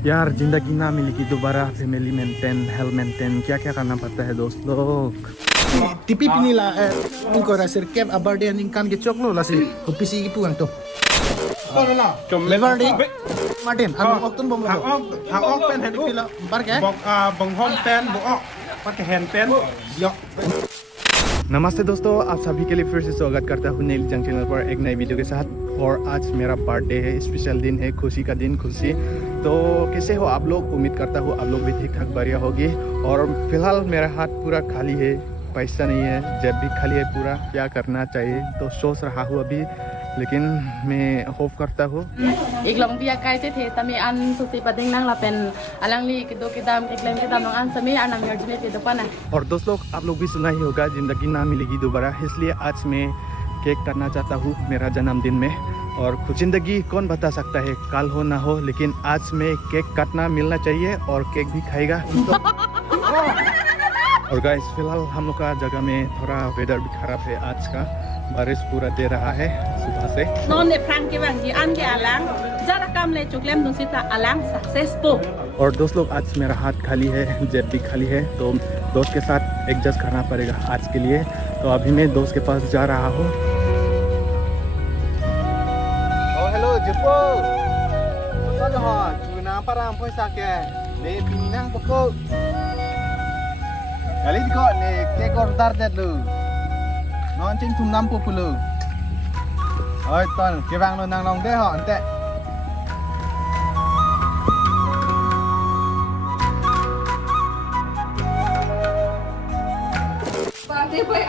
यार जिंदगी ना मिलेगी दोबारा, फैमिली मेंटेन, हेल्थ मेंटेन, क्या क्या करना पड़ता है दोस्त लोग. Tipi pinila ingko ra sir kem abardian ingkan gechok lo la si opisi gi puang to. Lever di Martin, ang oktun bom lo. Ang ok pen head pila bar ke? Bang hom pen bo pak hand pen yo. नमस्ते दोस्तों, आप सभी के लिए फिर से स्वागत करता हूँ नील जंग चैनल पर एक नई वीडियो के साथ. और आज मेरा बर्थडे है, स्पेशल दिन है, खुशी का दिन, खुशी. तो कैसे हो आप लोग? उम्मीद करता हूँ आप लोग भी ठीक ठाक बढ़िया होगी. और फिलहाल मेरा हाथ पूरा खाली है, पैसा नहीं है, जेब भी खाली है पूरा. क्या करना चाहिए तो सोच रहा हूँ अभी, लेकिन मैं होप करता हूँ. Ik long biya kai te the tami an susi pading nang lapen alang li kido kidam iklem kidam nang an sami anam yardine te dopana. और दोस्त लोग आप लोग भी सुना ही होगा, जिंदगी ना मिलेगी दोबारा. इसलिए आज मैं केक काटना चाहता हूँ मेरा जन्मदिन में. और कुछ ज़िंदगी कौन बता सकता है, कल हो ना हो, लेकिन आज में केक काटना मिलना चाहिए और केक भी खाएगा. और गाइस फिलहाल हम लोग का जगह में थोड़ा वेदर भी खराब है. आज का बारिश पूरा दे रहा है सुबह से. Non de Frank के बंजी आन के आलांग ज़रा काम ले चुकलेम दूसरा आलांग सक्सेसफुल. और दोस्त लोग आज मेरा हाथ खाली है, जेब भी खाली है, तो दोस्त के साथ एडजस्ट करना पड़ेगा आज के लिए. तो अभी मैं दोस्त के पास जा रहा हूँ. Hello Jepo. Pasal ha, cuna parang poisa ke. Ne pinang poko. Kali diko ne ke kordar det lu. Non ching thum nam pu lu. Oi ton, ke bang lo nang long de ho ante.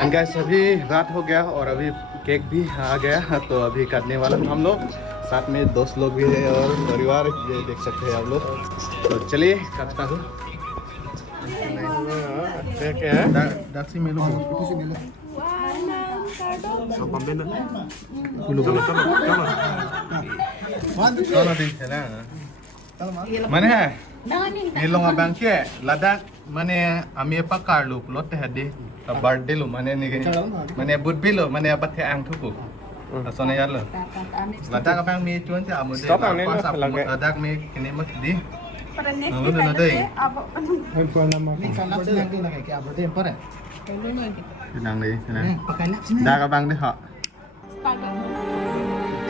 And guys अभी रात हो गया और अभी cake भी आ गया, तो अभी काटने वाला हम लोग. साथ में दोस्त लोग भी है और परिवार, ये देख सकते हैं आप लोग. तो चलिए काटता हूँ. Ke dak si melu itu si melu. Kalau di sana. Mana hai? Ni long abang ke ladak mana ami apa karlu plot teh hadi. Birthday lu mana ni ke? Mana budbi lu mana apa teh ang tu bu. Asal ya lu. Ladak abang mi cuan je amu de. Ladak mi kini mak di. Lalu tu nanti. Ni kan nak senang tu nak ke abardian pare. Senang ni, senang. Pakai lap sini. Dak abang deh hak.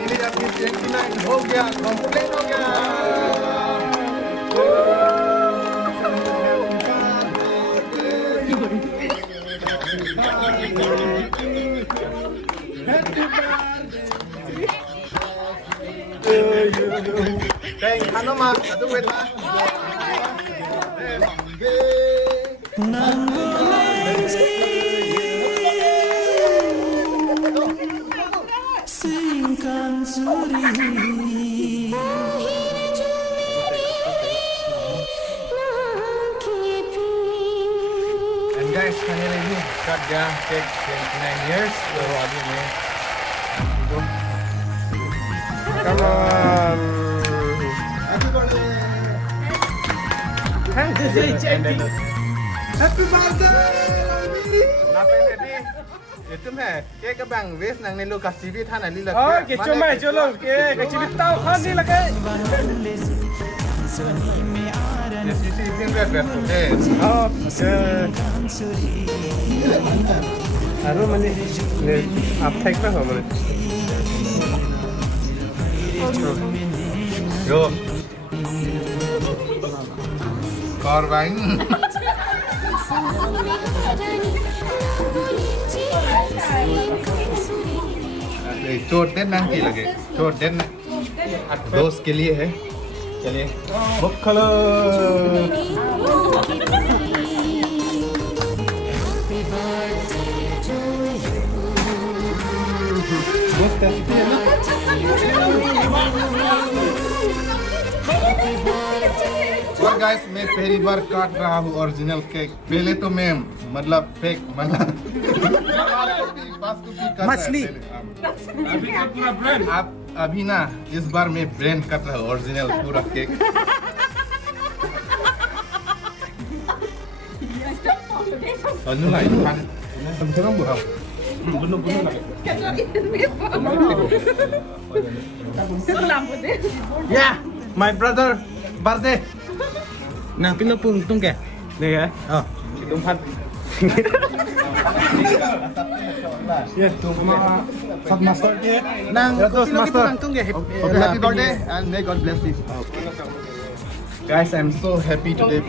Ini अभी 29 हो गया, complete हो गया. Teng ano ma, aduh wait lah. And guys, kanina ini cut dia cake 29 years. So अभी मैं come on. Happy birthday. Happy birthday. Napa ini? Itu mah cake abang wes nang ni lu kasih bit hana lila. Oh, gitu mah jolo ke kasih bit tahu kan ni lah ke. Yes, you see thing that birthday. Oh, aduh mana ni uptake lah mana. Yo. Korban. चोट देना की लगे, चोट देना दोस्त के लिए है. चलिए मुखलो. और गाइस मैं पहली बार काट रहा हूँ ओरिजिनल केक. पहले तो मैं मतलब फेक मतलब मछली. आप अभी ना इस बार मैं ब्रांड कर रहा हूँ ओरिजिनल पूरा cake. Ano lah ini kan? Sekarang bukan. Belum lagi. Itu lampu deh. Yeah, my brother birthday. Nang pinupung tung ke. Đây hả? Tung Phan. Nang pinupung tung ke. Happy birthday and may God bless you. Guys, I'm so happy today.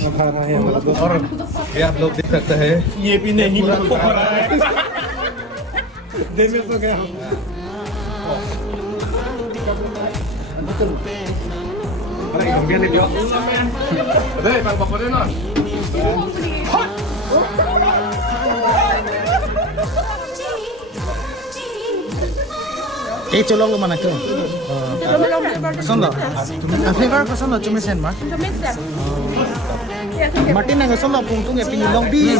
और ये आप लोग देख सकते हैं ये भी नहीं हो रहा है दिन में तो क्या अरे कम्पियान नहीं दिया अरे pak bapak dia nak Eh colong lu mana tu? Son lo. Flavor ko son lo chumisen ma. Martin nang son lo pung tung e pini long bi.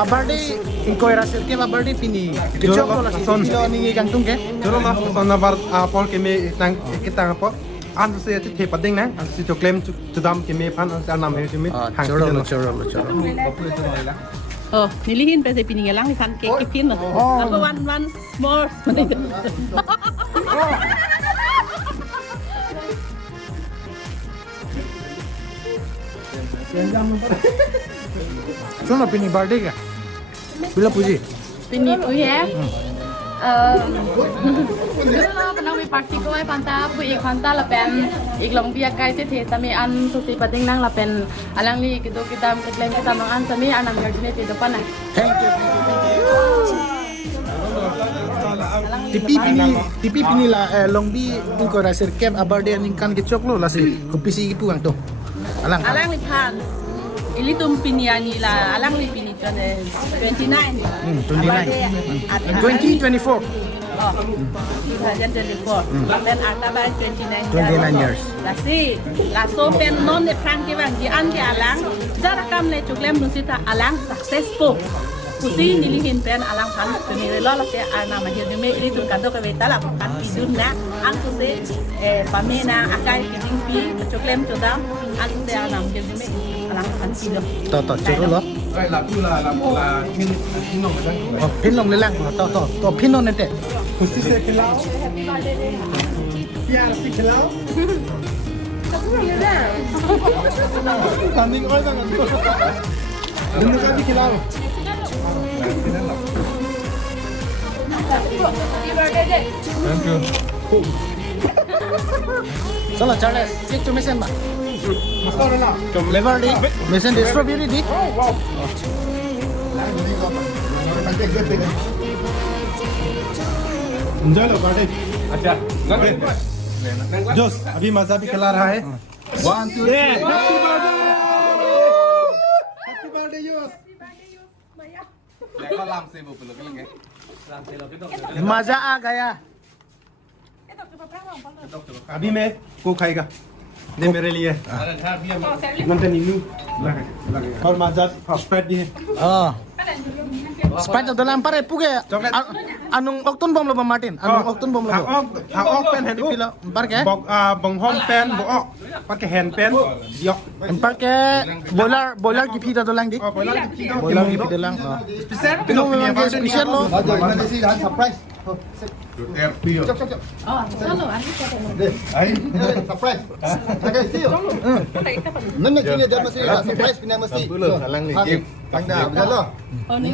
Birthday ingkoi rasir ke birthday pini. Kecok ko la son kilo ni kang tung ke. Jom lah sana bar Paul kami tang kita apa an se te pading na an si to claim to dam kami pan an nam he kami Chorol. Nilihin pa sa piningalang ni fan cake ipin mo. Ako one more. Son lo pini birthday ka. Bila puji. Pini po ya. Penang mi party ko ay panta po ikanta la pen iklong biya kay te sami an susi pading nang la pen alang li kido kita klaim kita mang an sami anam yardine pido pa na. Thank you. Tipi pini la long bi ingkoi rasir ke birthday ning kan kecok lo la si kupisi ipu ang to. Alang. Alang li pan. Ilitum piniani la alang li pini 29. 2024. Oh, 2024. Then October 29. 29 years. Lasi, laso pen non de prang ki bang di an ki alang. Jara kam le chuklem nusita alang successful. Kusi nilihin pen alang pan kuni lo la se ana ma hi me ilitum kado ka beta la kan pidun na ang kusi pamena akai kiting pi chuklem chodam ang kusi anam hi me alang pan pidun. To choro lo. là pin nong cái Oh, pin long le lang to pin non nete. khusus se kelau ya si kelau tanding oi tangan ini kan di kelau thank you Solo Charles, cake to mesen ba? Flavor di. Mesen di strawberry di. enjoy low birthday अच्छा जोश अभी मजा भी खिला रहा है 1 2 3 happy birthday जोश Kau lam sih bu peluk lagi. Maza आ गया. अभी मैं को खाएगा ये मेरे लिए नंतर नीलू और मजा स्प्रेड भी है Oh. Sprite dalam pare puge. Anung oktun bom lo ba Martin? Anung oktun bom lo. หาออกเป็นแฮนด์ Pila par ke? บอกบังห้อมเป็นบอกออกปัดแกแฮนด์เป็นยก Par ke boiler ki pita dalang di. ไปแล้วที่เรา Boiler ki pita dalang. Oh. พิเศษเป็น Pino โอ mo เนีย lang special lo. Mana sih dan surprise. Terpio. Oh, solo an. Ay, surprise. Lagay siyo. Nan sini dia mesti surprise pinang mesti. Halang ni gift. Tanda, betul lo. Oh ni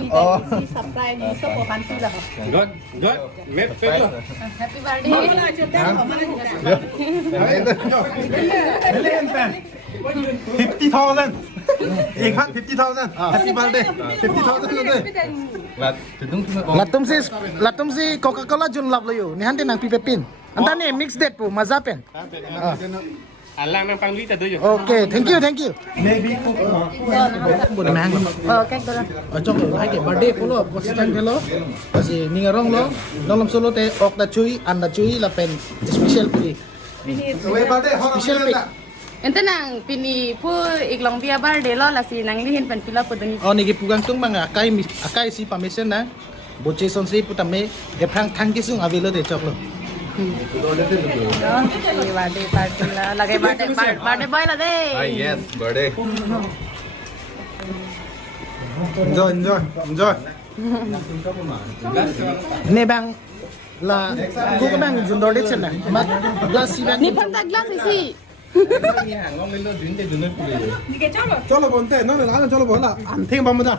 si surprise ni so pan pi la. good good met fellow Happy birthday. Mana chutem mana chutem.เล่นเป็น50,000อีกพัน50,000 Happy birthday 50,000 เลย Lah, tudung Latum si Coca-Cola jun lap lo yo. Ni hante nang pipepin. Antane mix date po maza pen. alang nang pang lita tu je Okay, thank you. maybe Boleh mahang lo. Oh, cake doon. Chok lo hai ke birthday po lo positang ke lo. Kasi ningarong lo. Nolom solo te ok da chui anda chui la pen special po. Special pe. Ente nang pini po iklong biya birthday lo la si nang lihin pen pila po dun. Oh nigi pugang tung mga akai si pamisen na. Boche son si putame e prang thang kisung avilo de chok lo. Birthday party la. Lagay birthday boy la de. yes, birthday. enjoy Ne bang la ku ka bang jundor de chen na. Ma glass si bang. Ni panta glass isi. ये hàng ngon lên lo दिन để दिन पुले चलो बोलते हैं ना ना चलो बोला हम थे बम दा